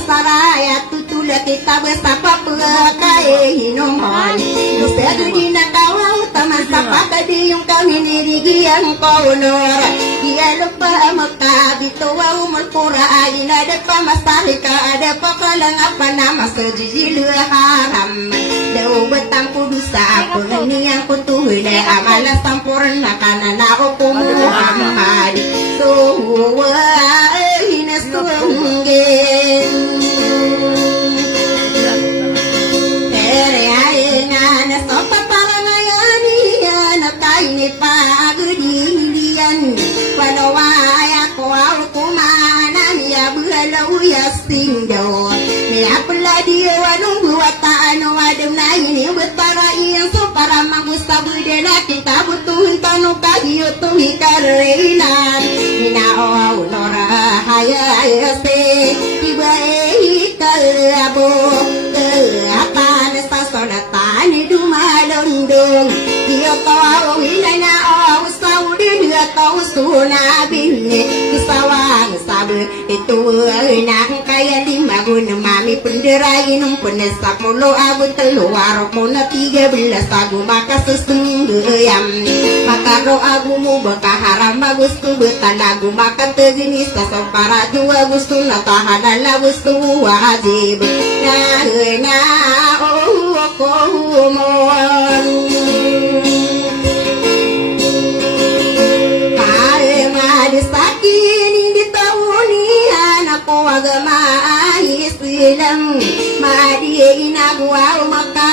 saraya tutula kita bersapa pekai hinoman Usagudi nakawang taman sapa kadiyong kami nirigiang kolor Dia lupa makabito wa umulpura Alina ada pamasarika ada pakalang apa nama sejijilu haram Daw batang kudusa pengeniyang kutuhule amala sampurna kanana opo Muhammad Suwa hinesunggen Tere ayengan sopa palangayani Nakaini pagudilian Panawaya ko kumana Niya buhalau yastindo Niya pula dia wanung buwataan Wadam na ini betara iyan So para magusta budela kita butuhin Tanu kagiyo tuhi kareinan Ninaow nora haya yase Iba kalabo Apan sasonatan dumalondong Iyo tawang hinana o Saudin atau sunabin Kisawang sabi Itu nang kaya lima guna Mami penderain penesak mulo Abu teluar muna 13 agu maka sesenggayam Maka ro agu mu baka haram bagus tu betalagu Maka tegini sasong para dua gustu Natahana lagus tu wajib Na oh kohumon Disakin di tahun aku agama Islam Madi inagwa maka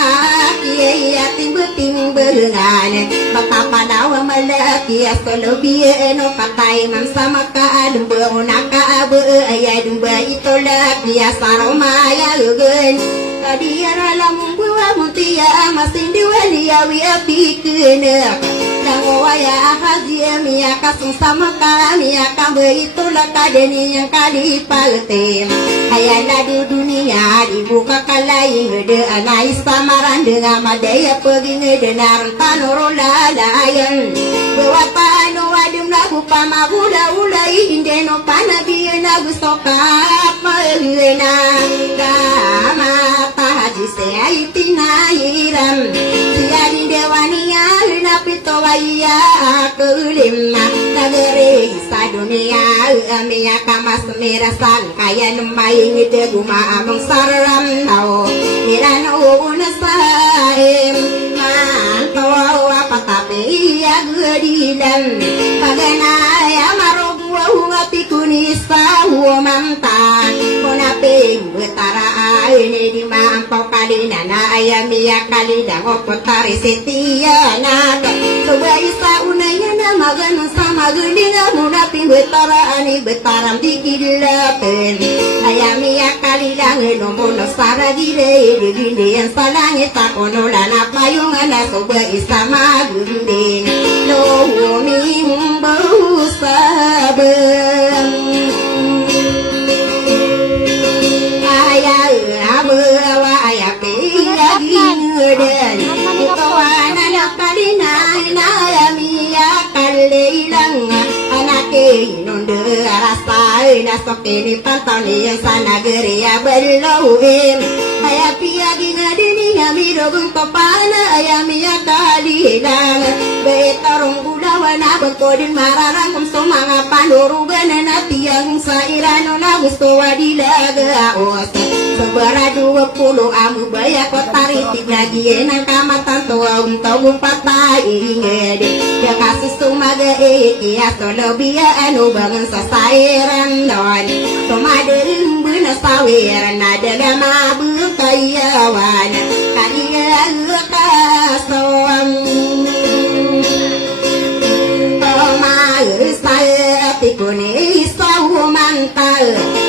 Kiai timbuting berengan Baka padawa malaki Asolobi eno pakai mamsa maka Dumba unaka abu Ayah dumba itolak Dia saromaya ugen Tadi aralam buah mutia Masin diwaliawi api kena Waya haji miyaka sama kami akan beritulah kadeni yang kali paltem Hayana di dunia dibuka kalai ngede anai samaran dengan madaya pergi ngedenar tanorola layan Bewatan wadim lagu pamagula ulai indeno panabi nagu sokap melena Gama tahaji seaitina hiram Siari dewaniya napito waya kulimna Nagari sa dunia Amiya kamas merasan Kaya numay ngide guma among saram nao Mirano unasaim Mantawa patapi agadilan Paganaya marogwa hungati kunisa Huamanta Konaping betara ini di mampau kalina na ayamiya kalida ngopotari setia na Sebagai saunaya na maganong sama gelinga munaping betara ani betaram dikilapen Ayamiya kalida ngenomono sara dire digindi yang salangit takono lana payungan na sebagai sama gending Loh mimbau sabeng Nasokini pantoni yang sana geria berlauim Ayapi agi ngadini amirogung kopana Ayamiya kalilang Betarong gudawana bekodin mararang Kumsumanga pandurugan Natiang sairano na gusto wadilaga os Sebera 20 amu baya kotari Tiglagi enang kamatan tua Untau patah inged Ya kasus sumaga iya Solo biya anu bangun sasairan don Somaderin bina sawiran Ada mabu kayawan Kaliya kasawam Toma saya tikuni sawu mantal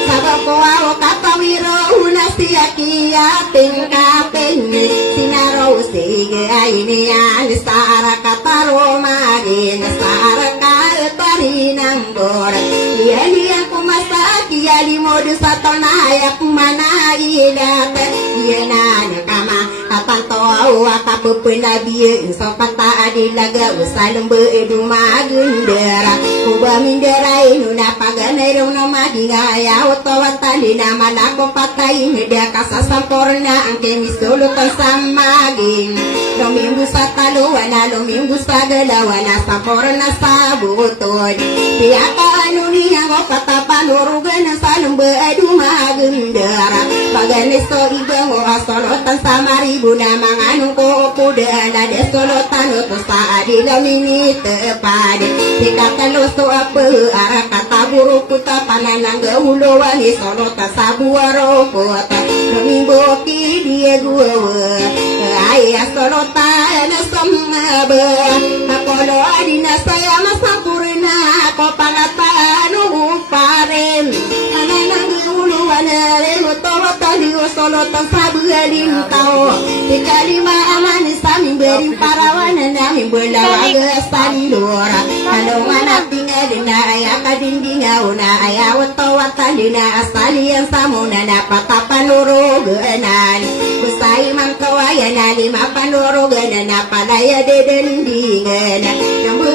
Sabako awo kapawiro Unasiakia tingkapin Sinaro sige ini Alisara kataro magin Sara kalparinang bor Iya kumasaki Ali modus atau nayak mana ilat Iya nanya kama Kata pantau akapu nabi sopata adilaga usalem beedu magundera kuba mindera inuna pagana rona madinga ya utawatan dina manako patai media kasa sampurna angke misulu samagin lumimbu satalu wana lumimbu sagala wana sampurna sabutun piyaka anuni yang opata panurugana salem beedu magundera bagane so ibang asolotan samaribu namang ko kudana de solotan utusa adila mini tepade dikatan loso apa arah kata buruk kuta pananang gaulo wangi solota sabuaro kota lumimbo ki dia gua ayah solotan samabe apolo adina saya masapurna ko pangatanu paren ananang gaulo wanare solotan sabualin tao dikalima amani sami berim parawana nami belawaga sandora kalau mana tinggal dina ayah kadindinga una ayah watawatan dina asali yang samuna napata panuruganan kusai mangkawaya nalima panuruganan napalaya dedendingan nambu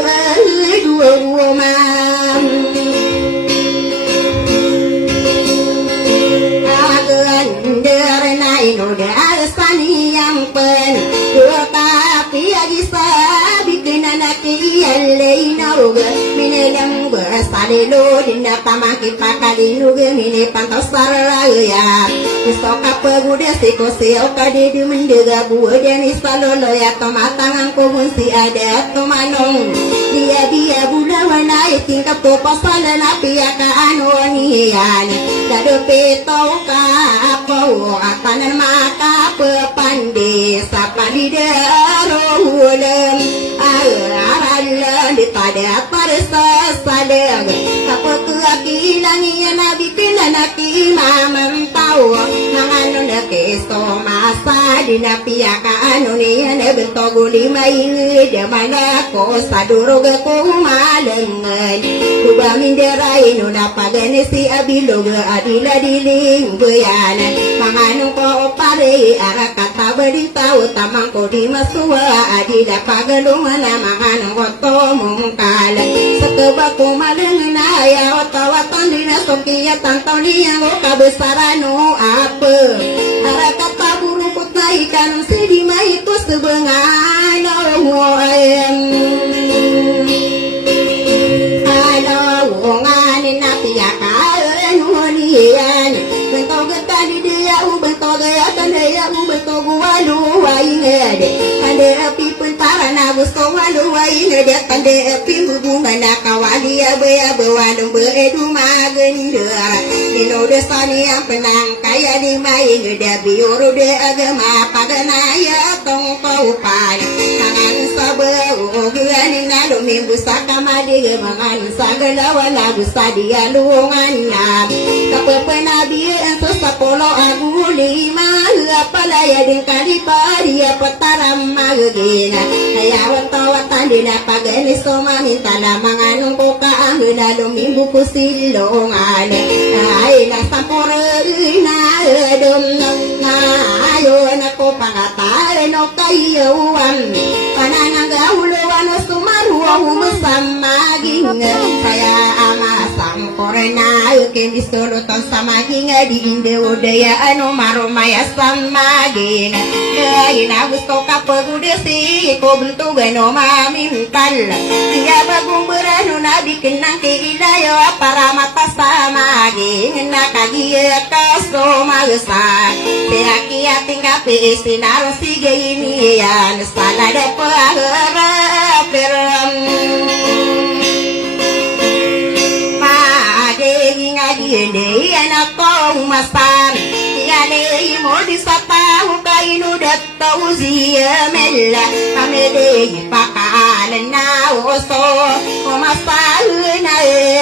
dua mam Inoda asani yang pen dua tapi agi sabi kena naki alle inauga mine yang bersale lo dina pamaki pakali nuga mine pantos saraya istoka pegude siko seo kade di mendega buah dan ispalolo ya tomatangan kubunsi ada tomanong dia bulawana tingkap to pasala na piyaka anonian dado peto ka apo atanan maka pepande sapali daro ulem aralan ditada parsa sadeg kapotu akilangi nabi pinanaki mamam tau mangano dake so masa dina piyaka anonian bentogo lima ini demana ko saduro ko malengan kuba mindera ino napagane si abiloga adila diling bayanan manganong ko pare ara kata berita utamang ko di masua adila pagalungan na manganong ko to mungkala sakaba ko malengan aya otawatan dina sokiya tantaw niya ko kabesarano apa ara kata burukot na ikan si di maiko sebengano mo ayam people para na gusto waluwain dia tande hubungan nakawali abe-abe beedu magenda ino desani yang penang kaya di mai ngeda biuru de agama paganaya tong paupan tangan sabe uguan na lumimbu sakamadi mangan sagala wala gusadia luongan na kapepenabi enso sapolo aguli apalaya din kaliparia pataram magagina ayawan tawatan din napagani so maminta lamang anong kukaang na lumimbu ko silongan ay nasampore na dum na ayon ako pangatay no kayuan panananggauluan sumaruwa humasamaging kaya amasampore na yukin isulutan sa maging di indewo daya ano marumaya samagin kaya gusto ka pagudisi ko bentugan o mamintal kaya bagong berano nabikin ng kilayo para matasamagin nakagiya ka so magasa kaya kiyating kapi sinaro sige iniyan salada paharap pero magiging agindi anak ko umasan yalay mo di sa tao kayo dato siya mela kami di pakalan na uso umasan na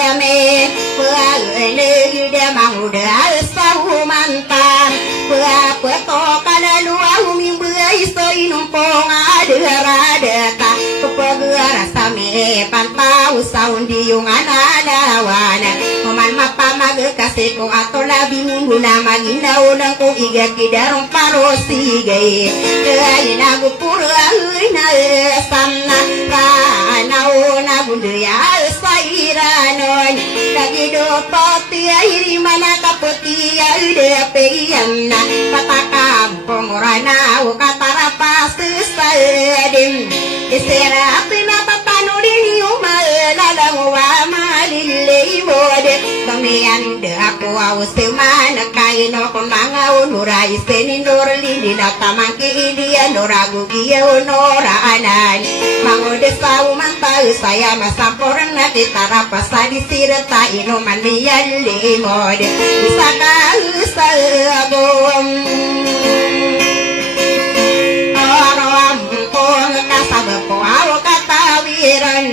eme pag-alay di mangudal sa humantan pag-apato kalalua humimbay sa inumpong adarada ka kapag rasa may pantaw sa undi yung analawan human mapamag kasih ko ato labi minggu nama ginau nang ko iga kidarong parosi gay kaya nagupuro ahoy na samna ranao na bunduya sairanon kagido pati ahiri mana kapoti ude peyam na patakam pongorana ukatarapas sadim isera pina papanurin yumal lalang wa malilay mode kamian de aku aus teman kaino kon mga unuray seninor lindina tamangki dia noragu gia onora anan mangode sa umantay saya masamporan na kitarapas sa disirta inuman liyan limod isa ka sa agom aram kong kasaba ko awo katawiran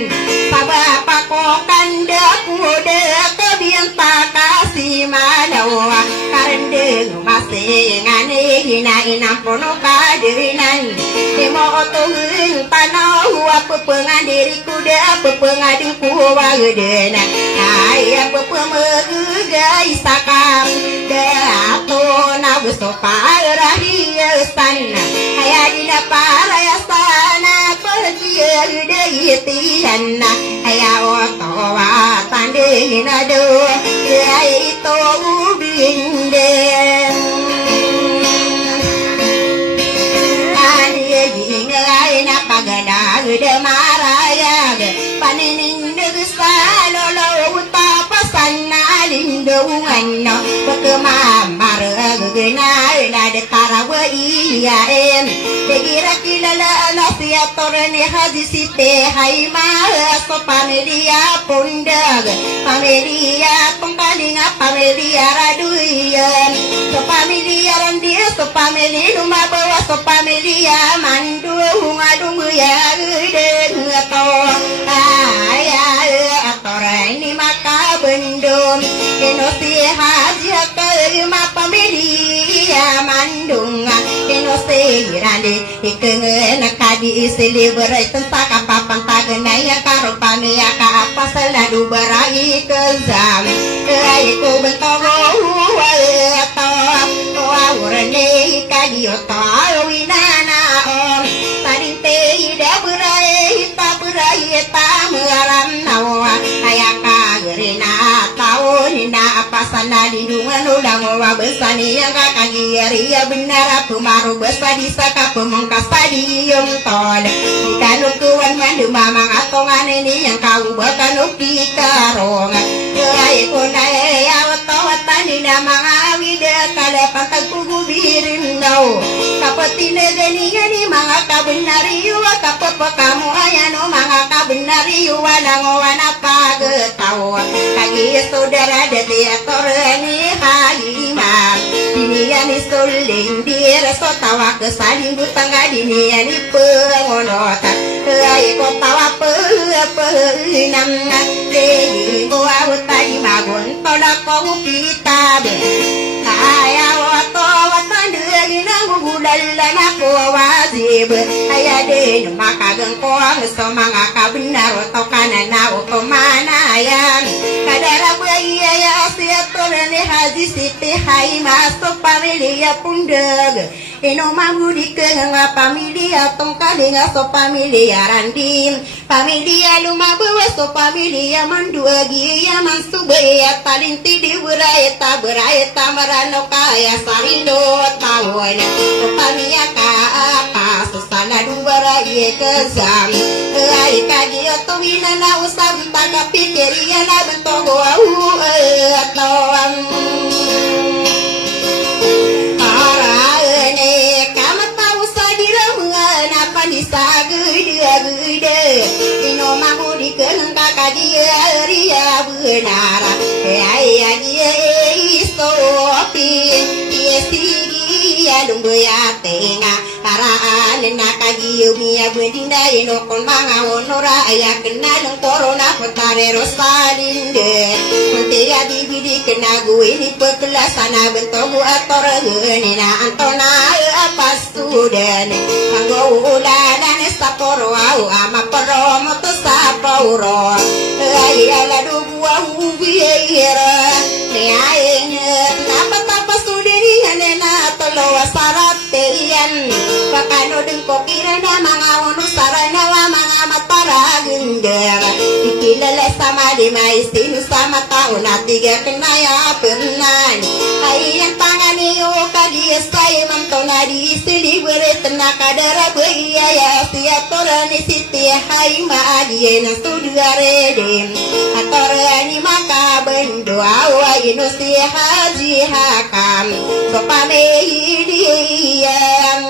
sabapa ko kanda kude kabianta kasi manawa karendeng masing ane hinainang puno kadirinan di mo otuhin panaw apupengan diriku de apupengading kuwa gedena ay apupemegay sakam de ato na gusto para hiyasan kaya di na para yasana pagkiyag de itihan na kaya oto watanding na do kaya ito ubindin ay napagana de marayag panining nagusalo lo tapasan na lindungan no pagkamamarag ginay na de karawa iyain de gira kilala na siya torne hadisite hay so pamilya pundag pamilya pangkalinga pamilya raduyan so pamilya randia so pamilya lumabawa so pamilya mandu hungadung ya den to ay atore ni maka bendum enosi haja ke ma pamilya mandunga enosi rande ikeng nakadi isili berai tempat kapapan tagenaya karo pamilya ka apa seladu berai kezam ay ko bentogo to awrene kadio to winana om tarinte ida berai ta meram nawa ayaka gerina tahu na apa sana di dungan ulang wa besani yang kakagiri ya benar aku maru besadi saka pemongkas padium ton ikanu kuan mandu mamang atongan ini yang kau bahkan uki karong ai kunai awat ni namang awida kala patag kugubirin daw kapati na gani mga kabunariyo kapapa kamu ayano mga kabunariyo walang wanapagataw kagi saudara dati atorani halimam diniyan isuling dira so tawa kesaling butanga diniyan ipengonota ay ko tawa penam lehi ko awat tadi magun tolak ko kitab ayaw to watan dina gugulalan ako wazib ay din makagang ko ang so mga kabinar to kanana o pamanayan kadara bayaya siya to ni hadisite hay maso pamilya pundag ino mamudi ke nga pamilya tong kalinga so pamilya randim pamilya lumabawa so pamilya manduagi ya mansubaya talinti di berayeta marano kaya sarindo tawon pamilya ka apa susana dubara ye kezam ay kagio to winana usab taga pikiriya na bentogo au atawam gede ino mamudi kenang kakak dia ria benar ay dia istopi dia sigi alung ya tenga karaan nakagiu mia bedinda ino kon manga onora aya kenal corona potare rosalinde montiga bibidi kena gue ni pekelasana bentomu ator nina antona apa sudan anggo ulana saporo au ama poro moto saporo ay ala du bua ubiera ne kirana mga unusara na mga matara gender ikilala sama di maistin sama taon at tiga kenaya penan ayang tangan iyo kadiestay mantona di istili berit na kadara beya siap torani siti hai maadien studiare dem atorani maka bendo awa inusi haji hakam sopame idiyam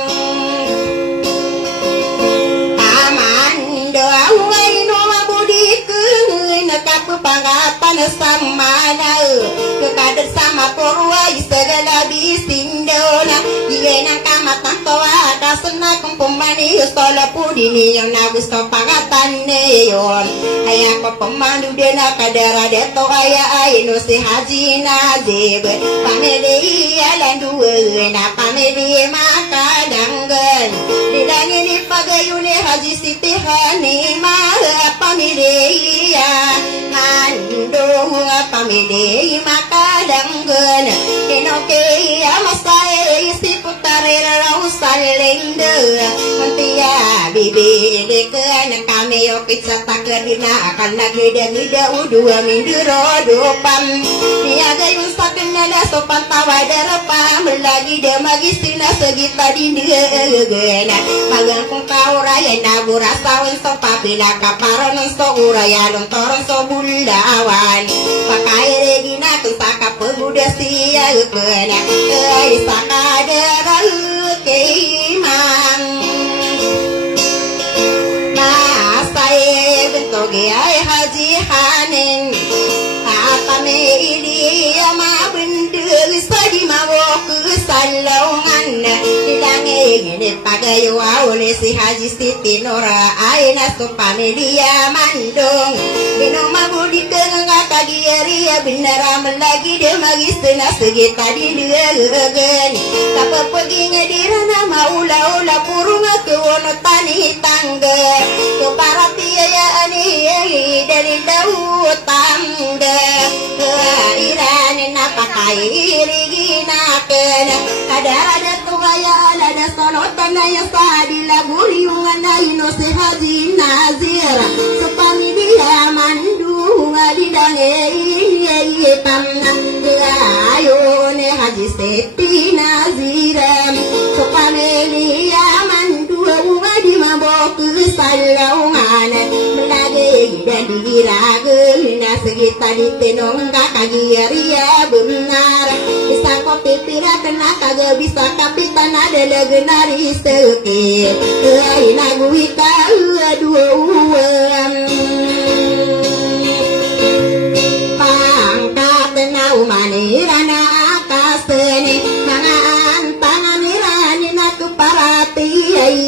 amando awa inu mabudi keun kapupangatan samana kekader sama porwa segala bisindona dienang kamatan toa dasna kumpumani stola pudini yang nabus pangatan neyon ayako pemandu dena kadara deto aya ainu si haji nazib pameli alandu na pameli makadanggen didangini pagayune haji siti hani ma pameli ya mandung pameli makadanggen enoke amasae si putare rausalende mantia bibi dekan kami okitsa takerina akan lagi dan ida udua minduro dopam niaga yusakna sopan tawadara melagi de magisina segita dindegena magang kung kauraya nabura sawin so papila kaparon so uraya lontoron so buldawan pakai regina kung saka pemuda siya kena saka dera keiman masai bentoge ay haji hanen atame ili ama bendel sadi mawok salongan ilange gini pagayo awole si haji siti nora aina so pamelia mandong dino mabudi kenga kagieri beneram lagi de magistena segita di legen tapa pergi ngedirana maula ula purunga kewono tani tangga ke parati ya ani dari dau tangga irane napakai rigina kena ada tuaya ada solotan ya sadila buliungan ino si haji nazira sepami dia mandu ngadidane iye pamna ayo ne haji seti nazira sepami dia mandu ngadi mabok salaungan melage dan dirage na segita di tenong kakagiria benar bisa kopi pira kena kagak bisa kapitan ada legenari seke aina guita dua pangkat nau manirana akasene tangan tangan mirani naku parati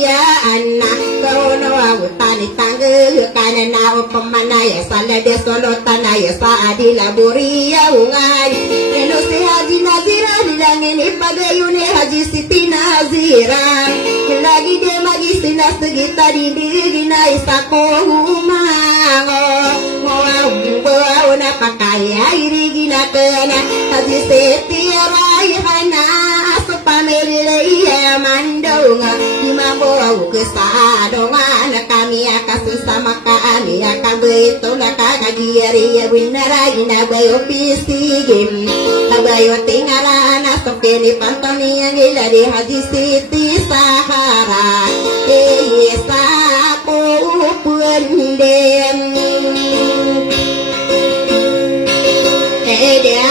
ya anak kono awutani tangge kana nau pemanaya sala de solo tanaya saadila buria ungan eno se haji nazira dilangeni pagayune haji siti nazira lagi de magisina segita dindigina isako humango ngoa una pakaya irigina kena haji siti raihana supamele iya mandonga imambo kesadongan kami akan sesama kami akan betul kagagiri ya benar ina bayo pisigim bayo tinggalan sopeni pantoni yang gila di haji siti sahara sapo pendem dia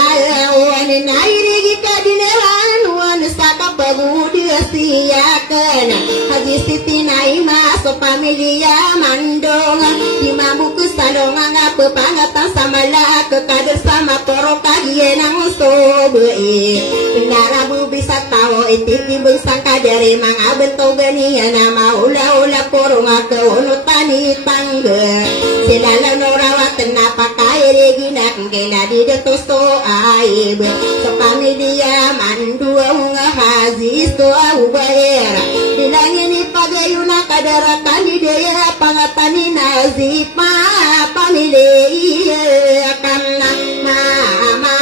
wani nairi kita dinelan wani saka pagudi siakan haji siti naima so pamilia mandonga imambu kusalonga ngapa pangatan sama lah kekader sama poro kagie nang sobe benar abu bisa tahu itiki bersangka dari manga bentuk genia nama ula poro ngake unutani tangga silala norawat kenapa kaya regina kena di detu so aib so pamilia mandua unga haji so ubaera bilangin pagayuna kadara kani daya pangatani nazipa pamili akamna mama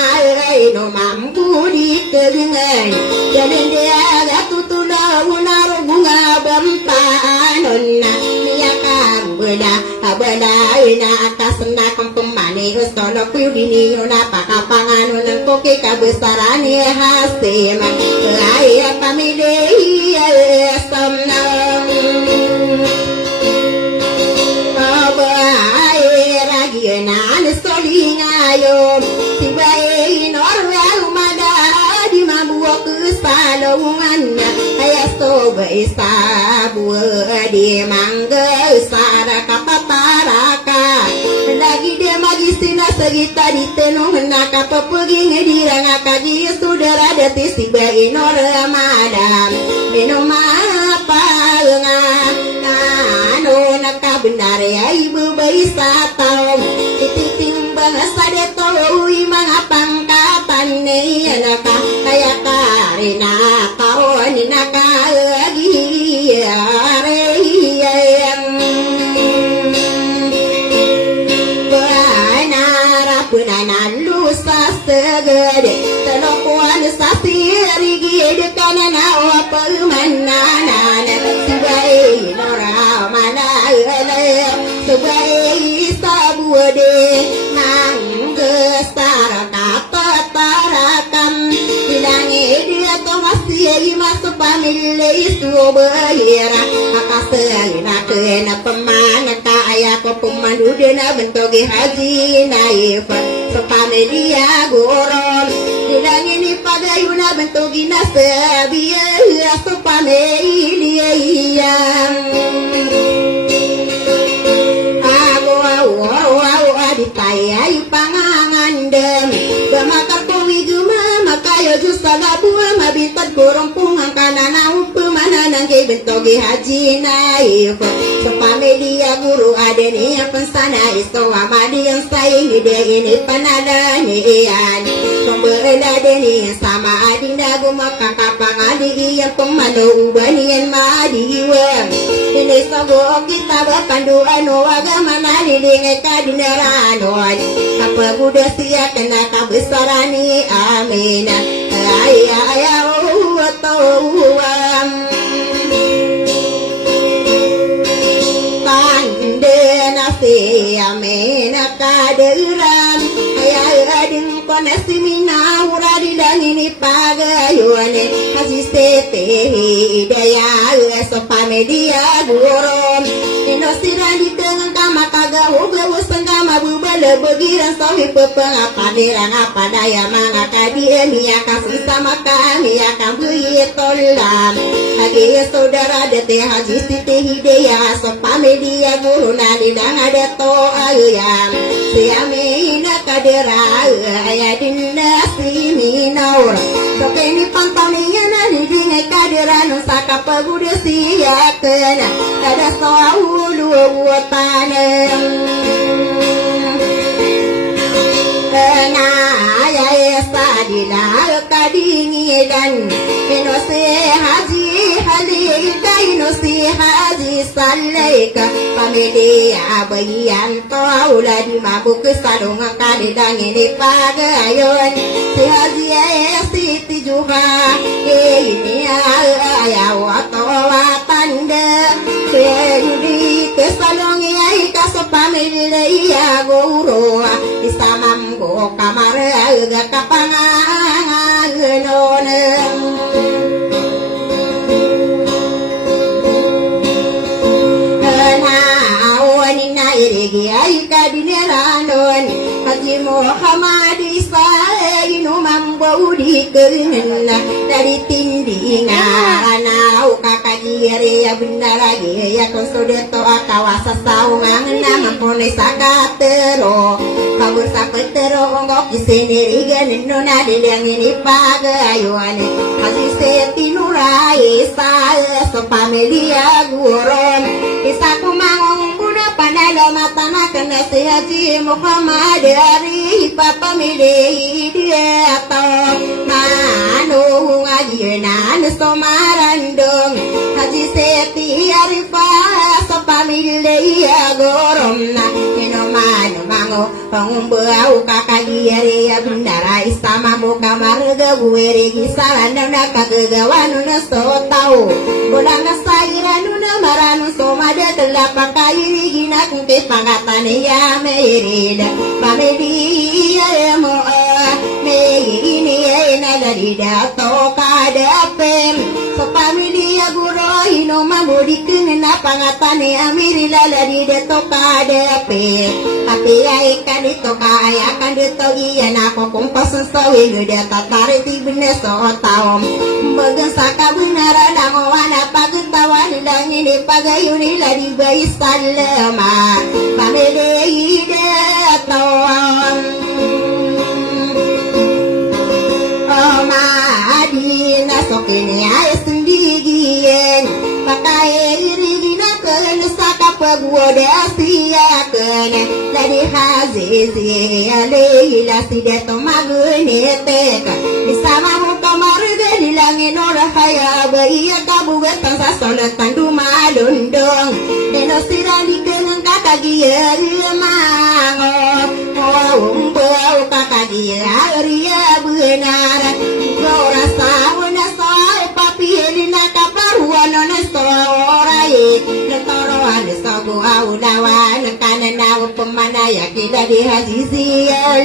no mampu di kelingan jadi dia gak tutula unar bunga banta na niya kambula abala ina atas na kumpumani solo kuwini na pakapangano ng koki kabesaran ni hasema ay pamilya samna abay raginan solingayo sibay norwa umada di mabuok salungannya ayasto baisabu di mangga saraka paparaka lagi dia magisina segita di tenung naka pepeging di rangaka di saudara deti sibai normadam minum apa ngano naka benar ya ibu baisatau timbang sadeto imang apang kapan ni naka kaya karina kau ni naka lagi are punanan lusa segede telokuan sasiri gede kanan awa pemannanan sebaik nora mana ele sebaik sabude mangge saraka patarakam bilangi dia masih masuk pamilih subayira akasena kena pemana kaya ko pemandu dena bentogi haji naif sepamilia goron bilangi ni pagayuna bentogi nasabia sepamilia aku adikaya pangangandem bemakar kayo jusala buah mabitat gorong pungang kanana upemana nangke bentogi haji naif sepamilia guru adeni yang pensana isto amadi yang saing ide ini panada nian pembela deni sama adinda gumaka kapang adi yang pemano ubanian madi wem ini sogo kita bapandu anu agama nani dengan kadineranon apa budak sia kena kabesarani amin ayah tawam pandena si amena kaderam ayah ading konesi mina uradi dangini pagayone hasiste hidaya sopamedia buron inosira di tengah kama kaga uga usangama bubala begiran sawi pepengapaderan apa daya mana kadia miya kasih sama kami akan beritolam lagi saudara dete haji siti hidaya sopamedia guru nani dang ada to ayam siamina kadera ayah dinda si minaur sokeni pantaunya nani dingai kadera nusaka pegude siya kena kada sawulu watanem kena ayah sadila kadingi dan inose haji halika inose haji salaika pamilia bayan taula di mabuk salung kadidang ini pagayon si haji siti juga ini ayah watawa panda Kudi kesalong iyai kasopamilia guru isamam go kamar aga kapangan nonem na irigi ai kadineranon Haji Muhammad Isa'inu mambaudi kena dari tindingan au kakajiri ya benar lagi ya konsudeto akawasa saungan nama pone sakatero kabur sakatero ngok disini ganin nona yang ini pagayuan Haji Seti Nurai Isa sopamelia guron isaku mangong budak pandalo matana kena si Haji Muhammad dari papa milih dia atau manu ngaji nan somarandong Haji Seti Arifah sopamilih goromna ino manu mango pangumbeau kakagiri ya bundara isama buka marga gueri gisaran dan kagagawan na so tau bodang saira nuna maranu soma ada kelapa kairi gina kumpe pangatane ya merida pamedia mo me ini ena dari dato kadapem so pamilia guro ino mamudikeun na pangatane amirila dari dato kadapem tapi ai kan itu kaya kan itu iya nako kumpas sawi gede tatare ti benes so taom bagang saka benara dangowana pagetawan dangini pagayuni ladi bayi salama pamede ide tawam oma adina sokene ay sendirian pakai irina kene saka pagoda siakan ladi hazizi alayla sidato magune teka isama mukamarga dilangin ora haya bayi kabugat sa solatan dumalundong deno sirali kenang kakagia mango umbo kakagia ria benar ora sawana soal papi elina kaparuan na sorai letoro ane sago audawan kanana pemanaya kita di haji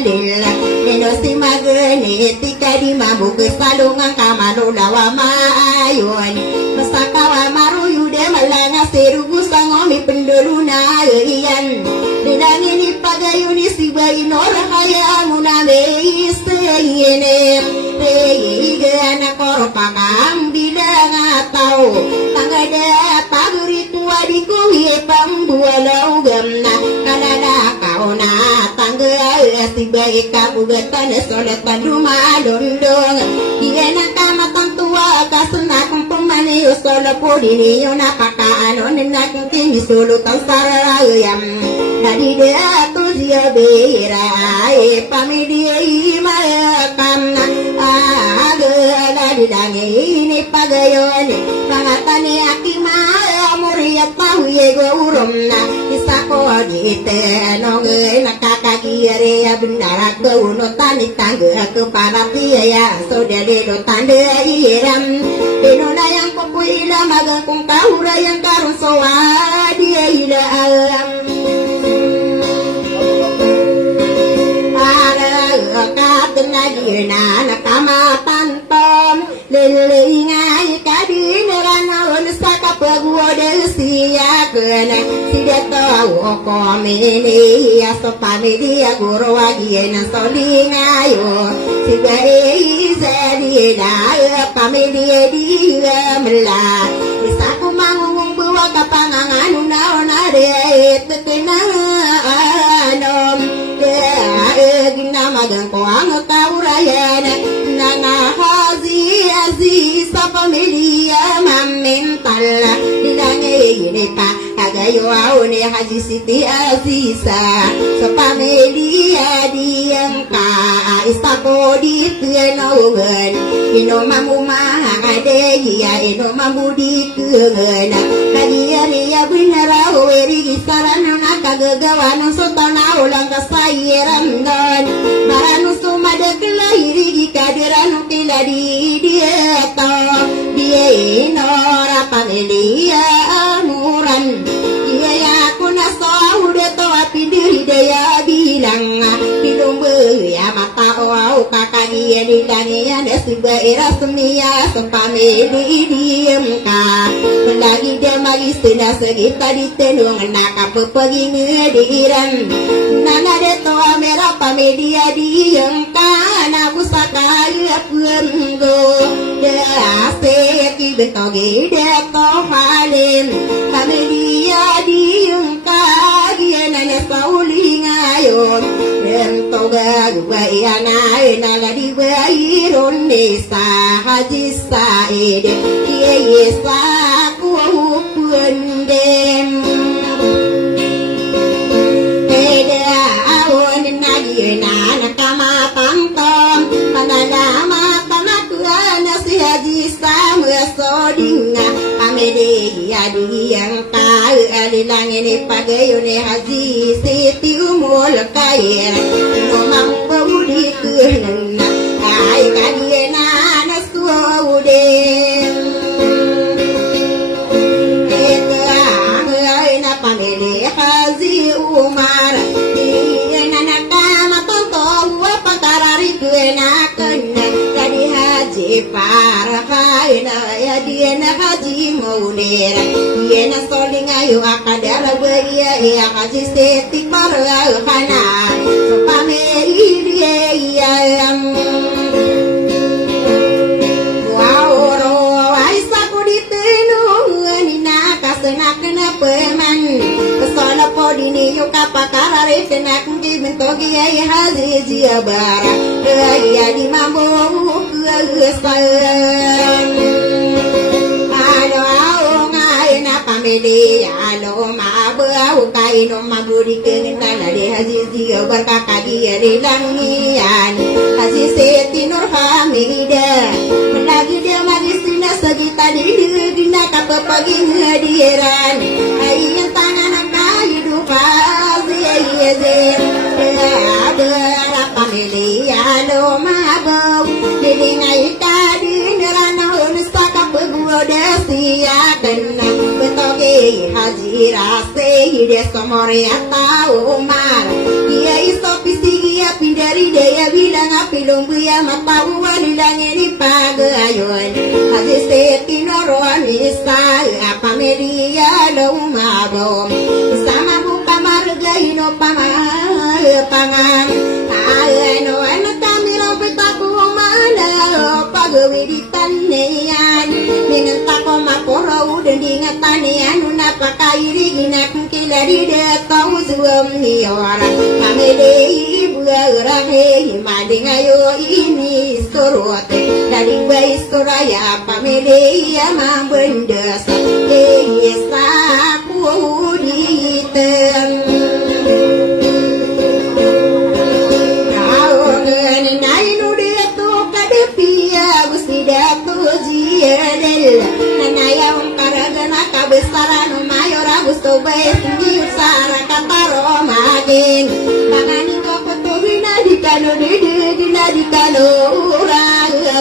lila deno simagene tika di mabu kesalungan kamano dawa mayon masakawa maru yude malanga serugu sangomi pendoluna iyan dilangini pagayuni sibai norahaya muname isteyene reyiga anak koropakam bilang atau tangada paguri kuadiku ye pambualau gamna kanada kauna tangga sibai kamu betan solat panduma dondong iena kama tua kasna kumpumani usola podini yona pakaano nenak tinggi solo tausara yam nadi dia tu dia bera pamidia ima kamna aga di dangi ini pagayone pangatani akima muria tahu ye gurumna isako dite nonge nakakagire ya benar ke uno tani tangga ke parati ya sodele do tande iram denona yang popuila maga kung kahura yang karun soa dia ila alam ara katna dina nakama tantom lelingai kadinarana unsaka pagoda siya kana sidato ko meni asopane dia guru agiena solingayo sigai zadina pamedia dia mela isaku mangung bawa kapangangan una de tetena anom ya gina magang ko ang kaurayana nana hazi aziz pamedia mental didange ini pa kagayo aune haji siti aziza so pamedia diam ka istako di tuenogen ino mamu mahade ya ino mamu di tugen kadia ria binara weri gisarana nakagagawan sotana ulang kasairan don maranu sumade kelahiri dikadiranu kiladi dia to dia inora pamelia amuran iya ya kuna saude to api diri daya bilang hidung ya mata au kakagi dilangi ada sebaira semia sempame diem ka lagi dia magi sudah segita di tenung nak apa pergi ngediran nana de to merah pamedia diem ka na busaka ya penggo de ase ki betogi de to halim pamedia diem ka dia nanya paulingayon toga gua iana naga di bairun desa haji said ye sa ku pendem beda awon nagi nana kama pantom panada mata nakana si haji sama sodinga amede adi yang tahu alilang ini pagayone haji siti umul kair nomang pemudi kenana ai kadiena nasude eta na ya dia na haji maulera dia na solinga yo akadara beria ya haji seti para kana so pameri dia ya Dini yo kapakara re tenak mungkin bentogi ay hazi jia bara ya di mambo kuasan alo ao ngai na pamede alo ma bau kai no mabudi kentan de hazi jia berkakagi re langian hazi seti nur hamida lagi dia magisina sagita di dina kapapagi hadiran ayen tangan Haji rase hide somore atau umar dia iso pisi ya pindari daya bilang api lumbu ya matau walilangnya di pagayun haji seti noroan isa apa media lo mabom sama buka marga hino pangan ano ano tamiro petaku mana pagawi di tanean minentako makoro dan dingatanian pakai riginak kilari de kau zuam ni orang kamele ibu orang he mading ayo ini sorote dari bayi soraya pamele ya mambenda sa sa ku di ten kau ngani nai nu de tu kadepia gusida tu jiadel nanaya paragana kabesaran gusto ba hindi usara kataro maging mangani ko patuhin na di kano di kano rage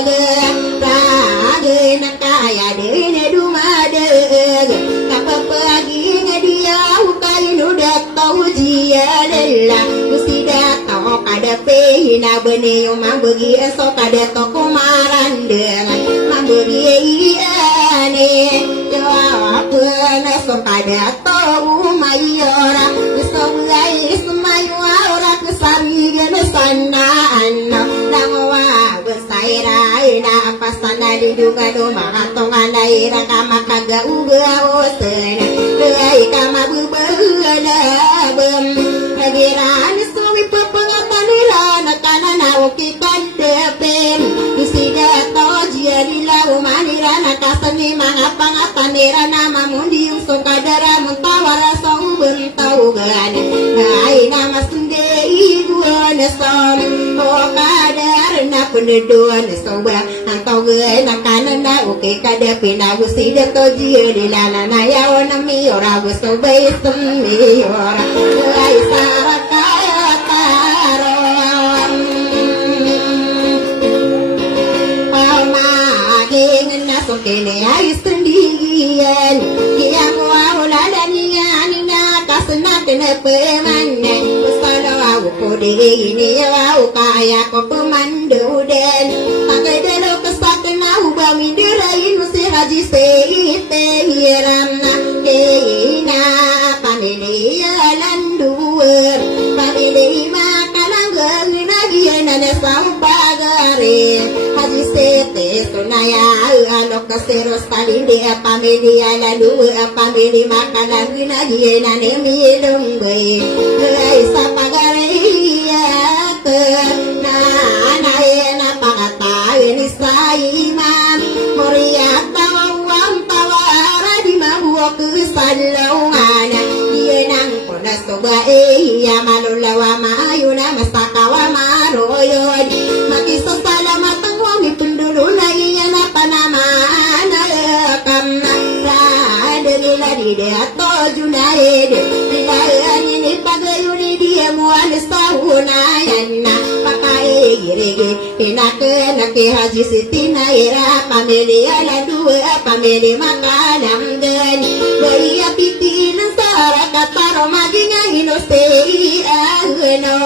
na kaya di na dumadag kapapagi nga diya ukay nudat tau jiya dala gusti dato kada pe hinabani yung mambagi so kada to kumaran dengan mambagi ane so kada to umayora so gai sumayu ora kesari gana sanaan langwa besaira ina pasana di duga do makatonga naira kama kaga uga osena lai kama bubala bem nabirani suwi pepengatan ila nakana nauki kandepen usida to jiari lau manira nakasani mangapangatan nira nama mundi yung sokadara muntawara sa uben taugan ay nama sunde iguan som o kadar na penduduan soba antau ge nakana na oke kada pinagusida to jiari lana na yaw na mi ora gusto baitum mi ora ay saraka kene ay sendirian dia mau ladanian na kasna kene pemanne usala au kode ini au kaya ko pemandu den pakai delo kesakna uba mindirain musi haji seite hiramna keina panelia landuer paneli makalang gena giena ne sau pagare haji sete sunaya alok kaseros kali dia pamedia lalu pamedi makanan gina giena ne milung be ai sapagare ya na na pangata ini saiman moria tawang tawara di mabuo kesalungan dia nang pona soba ya malulawa mayuna masakawa maroyon makiso salamat ang pendulu na iya na panaman kamna radela di dia to junaide dilayan ini pagayuni dia muan sahunayan na pakai girege pinakena ke haji sitina ira pamilya ladu pamili makalam den baya pitin sara kataro maginga hinostei agno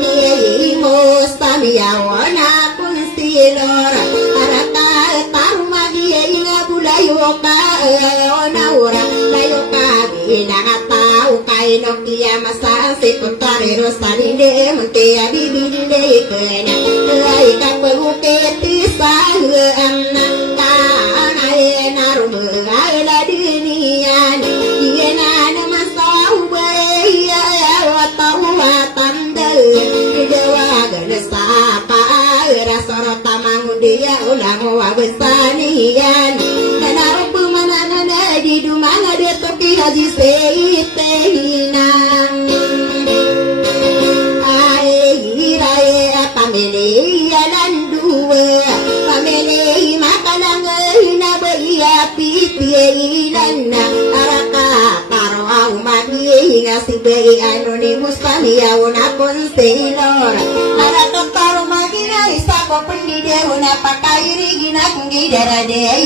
ni mo samiyawana silora arata taru magi ka naura layo ka binatau kay no kiya masasi putari rosalinde mungke bibile kena ay ka paguketi sa amna kana naru ala dinian yena namasau ya wa tanda dewa ganesa pa rasara tamangun dia ulang wa besanian kana rupu manana di dumanga de toki haji seitinang ai rai pamele yalan dua pamele makalang na beia piti ilana araka parau magi ngasi bei anonimus pamia una konselor araka paru magi na isa ko pendide una pakai rigina kungi darade